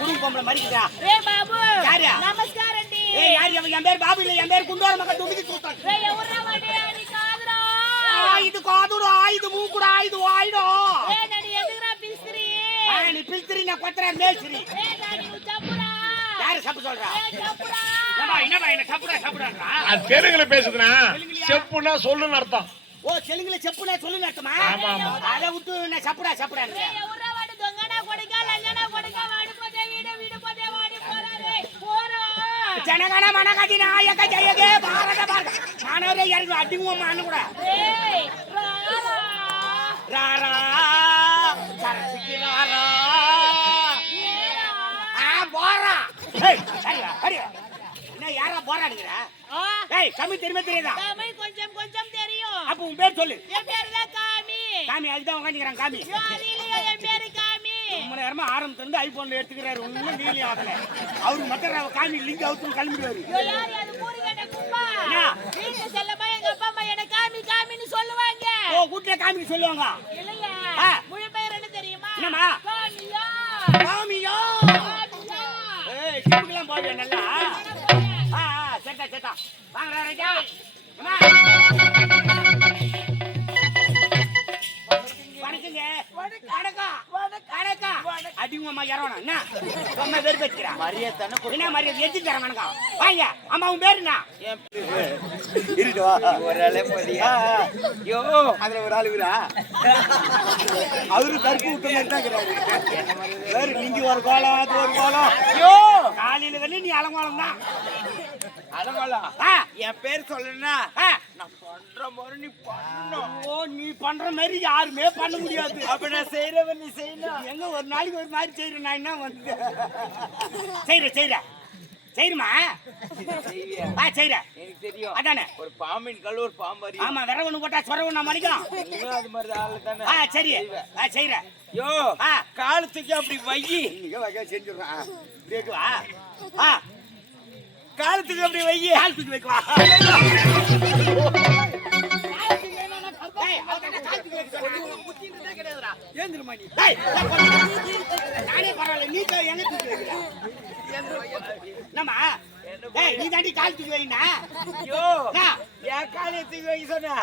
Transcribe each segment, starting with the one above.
குடும்பம் மறிக்கிறா. ஏய் பாபு. யாரு? நமஸ்காரம் டி. ஏய் யார் என் பேர் பாபு இல்ல, என் பேர் குண்டோர மக துமிக்கி சூத்தன். ஏய் எவரா வாடே நீ காதுடா. இது காதுடா, இது மூக்குடா, இது வாய்டா. ஏய் நீ எதுக்குடா பிஸ்ரி? நீ பில்திரி நான் கொத்தற மேஸ்திரி. ஏய் நீ சப்புடா. யாரு சப்பு சொல்றா? ஏய் சப்புடா. என்னடா என்ன சப்புடான்றா? அது தெலுங்குல பேசுதுனா செப்புனா சொல்லுன்னு அர்த்தம். ஓ தெலுங்குல செப்புனா சொல்லுன்னு அர்த்தமா? ஆமா ஆமா. அத விட்டு நான் சப்புடான்ற. ஏய் எவரா வாடு தொங்கடா கொடிக்கா லஞ்சனா கொடிக்கா வாடு போதே வீடு போதே வாடி போறாரே. போறா. ஜனகன மனகதி நாயக ஜெயகே பாரத பாரத. நானே யாரு அடிங்குமா அண்ணு கூட. ஏய் ராரா சரசிக்கு ராரா. போறா. ஏய் சரியா. என்ன யாரா போறானுங்கற? ஏய் கம்மி தெரியுதா? தமிழ் கொஞ்சம் தெரியும். அப்ப உன் பேர் சொல்லு. என் பேரு தான் காமி. காமி அதுதான் உட்கார்ந்திருக்கான் காமி. யோனிலியா என் பேரு காமி. ரொம்ப நேரமா ஆரம்பத்துல இருந்து ஐபோன்ல எடுத்துக்கிறாரு. ஒண்ணும் நீலி ஆகல. அவரு மத்தற காமி லிங்க் அவுத்து கிளம்பிடுவாரு. யார் அது பூரிகட்ட குப்பா? என்ன? வீட்ல செல்லமா எங்க அப்பா அம்மா என்ன காமின்னு சொல்லுவாங்க. ஓ கூட்டே காமி சொல்லுவாங்க. இல்லையா? முழு பேர் என்ன தெரியுமா? என்னமா? காமியா. ஏய் சிப்புலாம் போவே நல்லா. சேட்டா வாங்கடா ராஜா. அம்மா வணக்கம். அடிங்கம்மா யாரோனா என்ன? அம்மா பேர் பேச்சுறா. மரியாதை தான என்ன மரியாதை எத்தி தர வணக்கம். வாங்க. அம்மா உன் பேர் என்ன? இருடா ஒரு ஆளே போடியா. யோ அதுல ஒரு ஆளு விரா. அவரு கருப்பு விட்டு நின்றாங்கறாரு. என்ன மாதிரி வேற நீங்க ஒரு கோலம் அது ஒரு கோலம். யோ காலையில வந்து நீ அலங்கோலம் தான். அலங்கோலம். என் பேர் சொல்லணும்னா நான் பண்ற மாதிரி நீ பண்ணணும். ஓ நீ பண்ற மாதிரி யாருமே பண்ண முடியாது. அப்ப நான் செய்யறவன் நீ செய்யணும். எங்க ஒரு நாளைக்கு ஒரு மாதிரி செய்யறேன் நான் என்ன வந்து. செய்யுமா? செய்வியா? செய்யற. எனக்கு தெரியும். அதானே ஒரு பாம்பின் கல் ஒரு பாம்பரி. ஆமா விர ஒண்ணு போட்டா சொர ஒண்ணு மணிக்கும். நீங்க அது மாதிரி ஆளு தானே. சரி. செய்யற. யோ காலத்துக்கு அப்படி வையி. நீங்க வகை செஞ்சுறேன். பிரேக் வா. காலத்துக்கு அப்படி வையி. காலத்துக்கு வைக்குவா. ஏந்திரமா நீ. நானே பரவாயில்ல நீ எங்க தூக்கி வைக்கிற? என்னம்மா? நீ தாண்டி கால் தூக்கி வைனா? யோ என் காலத்துக்கு வை சொன்ன.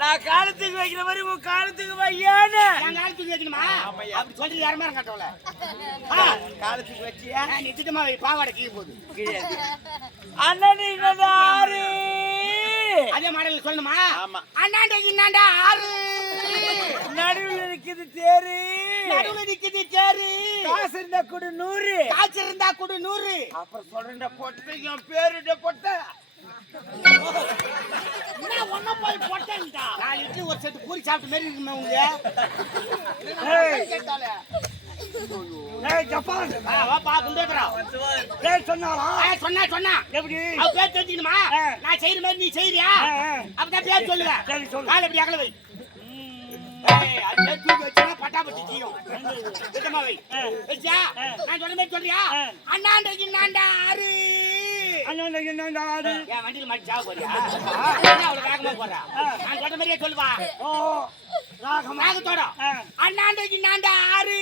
நான் காலத்துக்கு வைக்கிற மாதிரி உன் காலத்துக்கு வையானே. நான் கால் தூக்கி வைக்கணுமா? அப்படி சொல்லி யாருமா கட்டவல? காலத்துக்கு வச்சியா? நீ திட்டமா வை பாவாடை கீழே போகுது. கீழே அண்ணன் இன்னதாரு அதே மாடல் சொல்லணுமா? ஆமா. அண்ணாண்ட இன்னாண்டா ஆறு. நடுவுல இருக்குது தேரு. நடுவுல நிக்குது தேரு. காசு இருந்தா கொடு 100. காசு இருந்தா கொடு 100. அப்புறம் சொல்றேன்டா பொட்டு என் பேருட பொட்ட. என்ன ஒண்ணு போய் பொட்டன்டா. 4 இட்லி ஒரு செட்டு பூரி சாப்பிட்ட மாதிரி இருக்குமே உங்க. கேட்டாலே. ஏய் ஜப்பான். வாப்பா குண்டேக்கறா. ஏய் சொன்னாளா? சொன்னா. எப்படி? அவ பேர் தெரிஞ்சுக்கணுமா? நான் செய்யற மாதிரி நீ செய்யறியா? அப்பதான் பேர் சொல்லுவ. சரி சொல்லு. கால இப்படி அகல வை. அது தூக்கி வச்சா பட்டாபட்டி ஜீவம். திட்டமா வை. வெச்சா? நான் சொன்ன மாதிரி சொல்றியா? அண்ணாண்டைக்கு நான்டா ஆறு. அண்ணாண்டைக்கு நான்டா ஆறு. ஏன் வண்டியில மாட்டி சாவ போறியா? என்ன அவ்வளவு வேகமா போறா? நான் சொன்ன மாதிரியே சொல்லுவா. ஓ ராகத்தோட அண்ணாண்டைக்கு நான்டா ஆறு.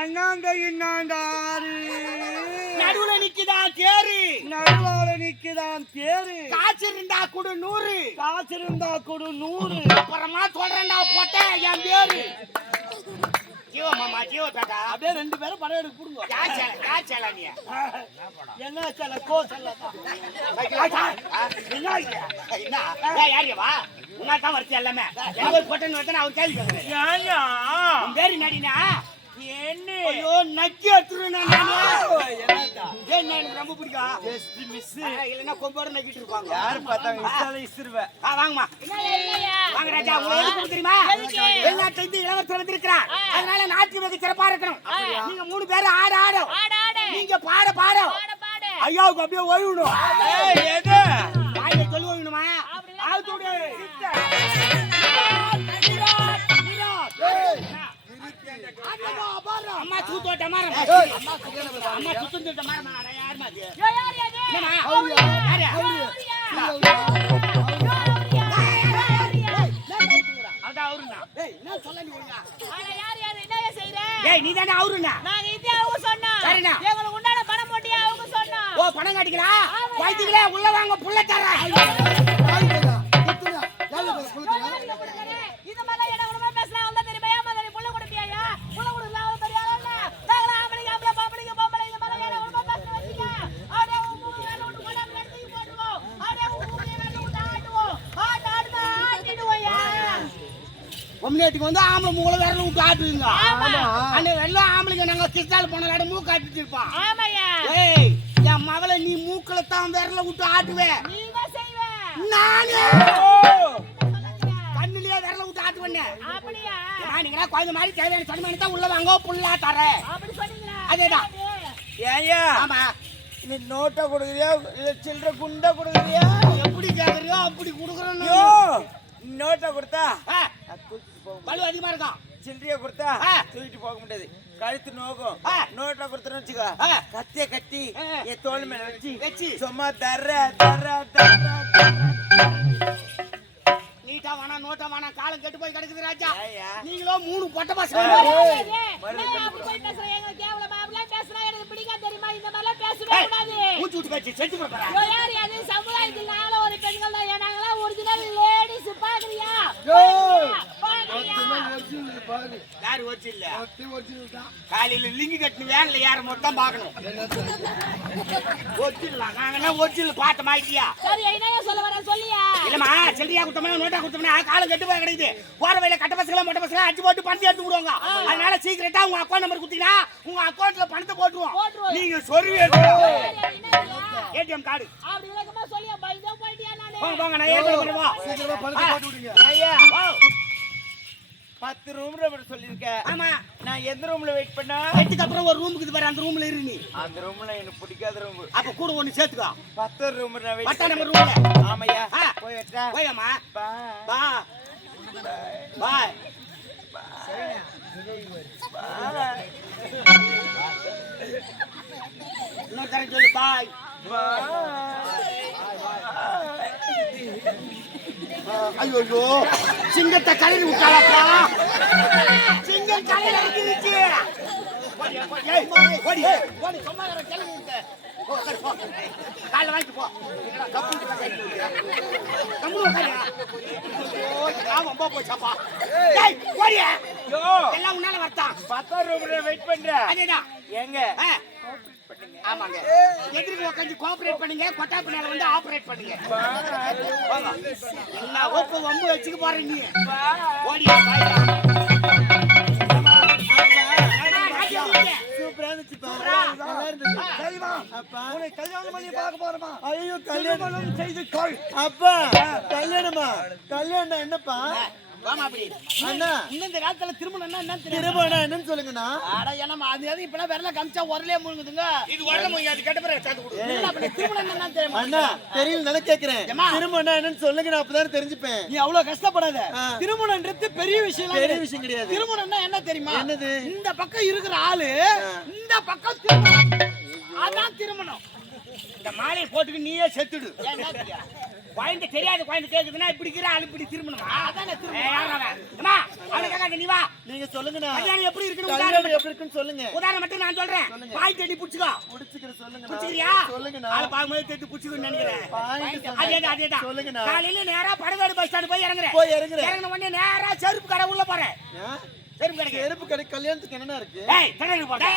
அண்ணாண்டைக்கு நான்டா ஆறு. நடுவுல நிக்குதான் தேரு. நடுவுல நிக்குதான் தேரு. காசு இருந்தா கொடு 100. காசு இருந்தா கொடு 100. அப்புறமா சொல்றேன்டா போட்ட என் பேரு ஜீவ மாமா ஜீவ தாத்தா. அப்படியே 2 பேரும் படம் எடுக்க புடுங்க. யார் சேலா நீ? என்ன சேல கோ சேல. என்ன யாரு வா உன்னா தான் வரிசை எல்லாமே. எங்க போட்டேன்னு வந்து அவர் கேள்வி கேட்கிறேன். யாயா உன் பேரு நடினா என்ன? ஐயோ நக்கி எடுத்துருவேன் என்னடா? என்ன எனக்கு ரொம்ப பிடிக்கும். Just miss. இல்லைன்னா கொம்போட நக்கிட்டு இருப்பாங்க. யாரு பார்த்தாங்க இஸ்டால இஸ்ருவேன். வாங்கம்மா. வாங்க ராஜா. உங்களுக்கு எதுக்கு தெரியுமா? வெளிநாட்டுல இருந்து இளவரசர் வந்திருக்கிறார். அதனால நாட்டு மிக சிறப்பா இருக்கணும். நீங்க 3 பேரும் ஆடும். நீங்க பாட ஐயாவுக்கு அப்படியே ஓய்விடும். எது வாயில சொல்லி ஓய்விடுமா? ஆத்துடு. அம்மா தூத்தோட்ட மாறமா. அம்மா சுத்தம் மாறமா. யாருமா அது? என்னமா? யாரு? அவருண்ணா. ஏய், என்ன சொல்ல நீ ஒழுங்கா? ஆனா யார் யார் என்னையா செய்யற? ஏய், நீ தானே அவருண்ணா? நாங்க இதே அவங்க சொன்னோம். சரிண்ணா. எங்களுக்கு உண்டான பணம் போட்டியா அவங்க சொன்னோம். ஓ, பணம் கட்டிக்கிறா? வைத்திகளே, உள்ள வாங்க, புள்ள தர்றேன். இந்த மாதிரி என்ன உடம்பா பேசுறா அவங்க தெரியுமா? மாதிரி புள்ள கொடுப்பியாயா? புள்ள கொடுத்தா அவங்க பெரிய ஆளா இல்ல. நாங்களா ஆம்பளைங்க ஆம்பளை பாம்பளைங்க பாம்பளை இந்த மாதிரி என்ன உடம்பா பேசுற வச்சிக்க. அப்படியே உங்க வேலை விட்டு போடா எடுத்து போடுவோம். அப்படியே உங்க வேலை விட்டு ஆடுவோம். ஆடிடுவோயா. பொம்னாட்டிக்கு வந்து ஆம்பளை மூளை விரல விட்டு ஆட்டுவீங்க. ஆமா. அந்த வெள்ள ஆம்பளைங்க நாங்க கிறிஸ்டால் போன இடம் மூக்கு ஆட்டிட்டு இருப்பான். ஆமாயா. ஏய், என் மவளை நீ மூக்குல தான் விரல விட்டு ஆட்டுவே. நீங்க செய்வே. நானே கண்ணுலயே விரல விட்டு ஆட்டுவேன்னு. அப்படியா? நீங்களா குழந்தை மாதிரி தேவையான சனிமணி தான் உள்ள வாங்க, புள்ளா தரேன். அப்படி சொன்னீங்களா? அதேதான். ஏயா ஆமா, நீ நோட்டை கொடுக்குறியா இல்ல சில்லற குண்டை கொடுக்குறியா? எப்படி கேக்குறியோ அப்படி குடுக்குறேன். ஐயோ நோட்டை கொடுத்தா தூக்கிட்டு போக பழு அதிகமா இருக்கும். சில்லறைய கொடுத்தா ஆ. தூக்கிட்டு போக முடியாது, கழுத்து நோக்கும். ஆ. நோட்டை கொடுத்துன்னு வச்சுக்கோ, ஆ. கத்திய கட்டி ஆ. என் தோல் மேல வச்சு வச்சு. சும்மா தர்ற நீட்டா வேணா நோட்டா வேணா காலம் கெட்டு போய் கிடக்குது ராஜா. ஏய்யா. நீங்களும் 3 பொட்ட பசங்க. அப்படி போய் பேசுறேன். எங்களுக்கு கேவலமா அப்படிலாம் பேசுறா. எனக்கு பிடிக்காது தெரியுமா? இந்த மாதிரிலாம் பேசவே கூடாது. மூச்சு விட்டு பேச்சு செத்து போறா. ஐயோ, யார் அது சமுதாயத்தில் நாங்களும் ஒரு பெண்கள் தான். நாங்களாம் ஒரிஜினல் லேடிஸ். பாக்குறியா? யாரு வச்சு இல்ல காலையில லிங்கி கட்டின வேன்ல யார மொத்தம் பாக்கணும். ஒரிஜினலா? நாங்க ஒரிஜினல் பார்த்த மாட்டியா? சரி, என்ன சொல்ல வர சொல்லியா? இல்லம்மா, செல்லியா குத்தமா நோட்டா குத்தமா காலம் கெட்டு போய் கிடைக்குது. போற வழியில கட்ட பசங்களா மொட்டை பசங்களா அடிச்சு போட்டு பணத்தை எடுத்து விடுவாங்க. அதனால சீக்கிரட்டா உங்க அக்கௌண்ட் நம்பர் குடுத்தீங்கன்னா உங்க அக்கௌண்ட்ல பணத்தை போட்டுருவோம். நீங்க சொருவி ஏடிஎம் கார்டு அப்படி விளக்கமா சொல்லியா? பயந்தோ போயிட்டியா? நானே போங்க போங்க, நான் ஏடிஎம் பண்ணுவா. சீக்கிரமா பணத்தை போட்டு விடுங்க. ஐயா ஓ, 10 ரூம்ல சொல்லிருக்கேன். ஆமா, நான் எந்த ரூம்ல வெயிட் பண்ணா? வெட்டுக்கு அப்புறம் ஒரு ரூமுக்கு பாரு, அந்த ரூம்ல இரு நீ. அந்த ரூம்ல எனக்கு பிடிக்காத ரூம். அப்ப கூட ஒண்ணு சேர்த்துக்கோ. 10 ரூம் நான் வெயிட் 10 நம்பர் ரூம்ல. ஆமையா ஆ. போய் வெட்டா. போயம்மா. பா பா பாய். இன்னொரு தடவை சொல்லு பாய். ஐயோ, சிங்கத்தை கலையில் விட்டாளப்பா. சிங்கம் கலையில் அடிக்கிடுச்சு. ஓடி சும்மா கிளம்பி விட்டு காலைல வாங்கிட்டு போ. போச்சாப்பா. எல்லாம் உன்னால வரத்தான். 10 ரூம்ல வெயிட் பண்றேன். அதேதான். எங்க ஆமாங்க, எதிர்க்கு உட்காந்து கோஆபரேட் பண்ணுங்க. கொட்டா பின்னால வந்து ஆபரேட் பண்ணுங்க. என்ன ஒப்பு வம்பு வச்சுக்க போறீங்க நீ? ஓடி சூப்பரா இருந்துச்சுப்பா. நல்லா இருந்துச்சு. சரிம்மா. அப்பா உன்னை கல்யாணம் பண்ணி பார்க்க போறோமா? ஐயோ, கல்யாணம் செய்து கொள். அப்பா கல்யாணமா? கல்யாணம் என்னப்பா? வாமா அப்படி. அண்ணா இன்னும் இந்த காலத்துல திருமணம்னா என்ன தெரியும்? திருமணம் என்னன்னு சொல்லுங்கண்ணா. அட என்னமா அது இப்பெல்லாம் விரல காமிச்சா உரலே முழுங்குதுங்க. இது உரல முழுங்க, அது கெட்ட பிறகு சேர்த்து கொடு. இல்ல அப்படி திருமணம் என்ன தெரியுமா? அண்ணா தெரியல தானே கேக்குறேன். திருமணம் என்னன்னு சொல்லுங்க, நான் அப்பதான் தெரிஞ்சுப்பேன். நீ அவ்வளவு கஷ்டப்படாத. திருமணம்ன்றது பெரிய விஷயம். பெரிய விஷயம் கிடையாது. திருமணம்னா என்ன தெரியுமா? என்னது? இந்த பக்கம் இருக்கிற ஆளு இந்த பக்கம் திருமணம். அதான் திருமணம். இந்த மாலையை போட்டுக்கு நீயே செத்துடு. குழந்தை தெரியாத குழந்தை கேக்குதுன்னா இப்படி இருக்கிற ஆளு இப்படி திருமணம். அதானே திருமணம். அவனுக்காக நீ வா. நீங்க சொல்லுங்கண்ணா, கல்யாணம் எப்படி இருக்கணும்? கல்யாணம் எப்படி இருக்குன்னு சொல்லுங்க. உதாரணம் மட்டும் நான் சொல்றேன். பாய் தேடி புடிச்சுக்கோ. புடிச்சுக்கிறேன் சொல்லுங்க. புடிச்சுக்கிறியா? சொல்லுங்கண்ணா. ஆளு பாக்கும்போது தேடி புடிச்சுக்கணும்னு நினைக்கிறேன். பாயிண்ட் அதேதான். சொல்லுங்கண்ணா. காலையில நேரா படவேடு பஸ் ஸ்டாண்ட் போய் இறங்குறேன். இறங்கின உடனே நேரா செருப்பு கடை உள்ள போறேன். செருப்பு கடை. செருப்பு கடை கல்யாணத்துக்கு என்னன்னா இருக்கு? ஏய் கடலுக்கு போடா.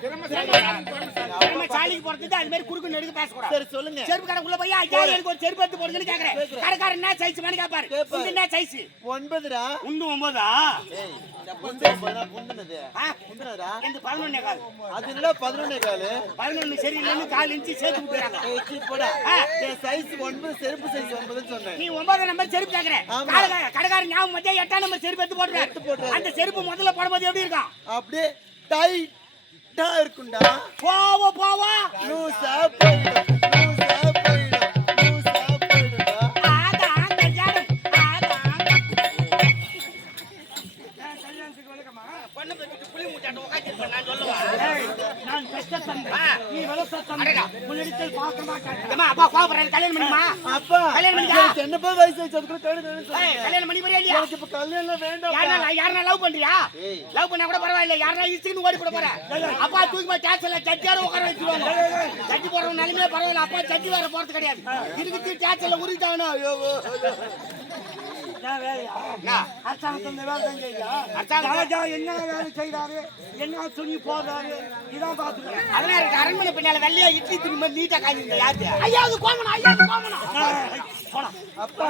திரும்ப சாலிக்கு போறது அது மாதிரி குறுக்கு நெடுக்கு பேச கூடாது. சரி சொல்லுங்க. செருப்பு கடை உள்ள போய் ஐயா எனக்கு ஒரு செருப்பு எடுத்து போடுங்கன்னு கேக்குறேன். கடைக்காரன் என்ன சைஸ் மாதிரி கேப்பாரு. இது என்ன சைஸ்? 9டா. உண்டு 9ஆ? ஏய் டப்பா புண்டுனது. புண்டுனடா. இந்த 11 கால். அது என்னடா 11 கால்? 11 சரி இல்லன்னு 4 இன்ச் சேர்த்து விட்டுறாங்க. ஏய் சீ போடா. என் சைஸ் 9, செருப்பு சைஸ் 9 ன்னு சொன்னேன். நீ 9 நம்பர் செருப்பு கேக்குற. கடைக்காரன் ஞாபகம் மத்திய 8 நம்பர் செருப்பு எடுத்து போடுறாரு. அந்த செருப்பு முதல்ல போடும்போது எப்படி இருக்கும்? அப்படியே டைட்டா இருக்கும்டா. போவா லூசா போயிடும். கல்யாணத்துக்கு விளக்கமா? பொண்ணு பத்திட்டு புளி மூட்டாட்ட உட்காந்துருப்பேன் நான் சொல்லுவா. ஏய், நான் பெற்ற தந்தை. நீ வளர்த்த தந்தை. அடடா. உன்னிடத்தில் பார்க்க மாட்டேன். ஏம்மா, அப்பா கோபப்படுறாரு, கல்யாணம் பண்ணிமா? அப்பா கல்யாணம் பண்ணிக்கா? எனக்கு என்னப்பா வயசு வச்சு அதுக்குள்ள தேடு ஏய், கல்யாணம் பண்ணி போறியா இல்லையா? எனக்கு இப்ப கல்யாணம் வேண்டாம் யாருன்னா லவ் பண்றியா? லவ் பண்ணா கூட பரவாயில்ல, யாருன்னா இசுன்னு ஓடி கூட போற. அப்பா தூக்கி போய் டாக்ஸில ஜட்ஜியார உட்கார வச்சிருவாங்க. ஜட்ஜி போறவங்க நிலைமையே பரவாயில்ல, அப்பா ஜட்ஜி வேற போறது கிடையாது. இதுக்கு டாக்ஸில உரிட்டானோ. ஐயோ நான் வேலையா? என்ன? அரசாங்கத்துல வேலை தான் செய்யா? அரசாங்கம் ராஜா என்ன வேலை செய்யறாரு, என்ன துணி போடுறாரு, இதான் பாத்துக்கிறேன். அதெல்லாம் இருக்கு. அரண்மனை பின்னால வெள்ளையா இட்லி துணி மாதிரி நீட்டா காய்ச்சிருந்த யாரு? ஐயா அது கோமனம், ஐயா அது கோமனம். அப்பா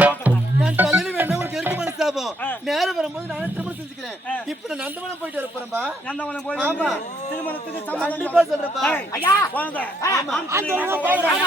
நான் கல்யாணம் வேண்டாம் உனக்கு எருக்கு மனசாபம் நேரம் வரும்போது நானே திருமணம் செஞ்சுக்கிறேன் இப்ப நான் நந்தவனம் போயிட்டு வரப்போறேன்பா நந்தவனம் போய் ஆமா. திருமணத்துக்கு கண்டிப்பா சொல்றேன்பா ஐயா குழந்தை அந்த போயிடுறாங்க.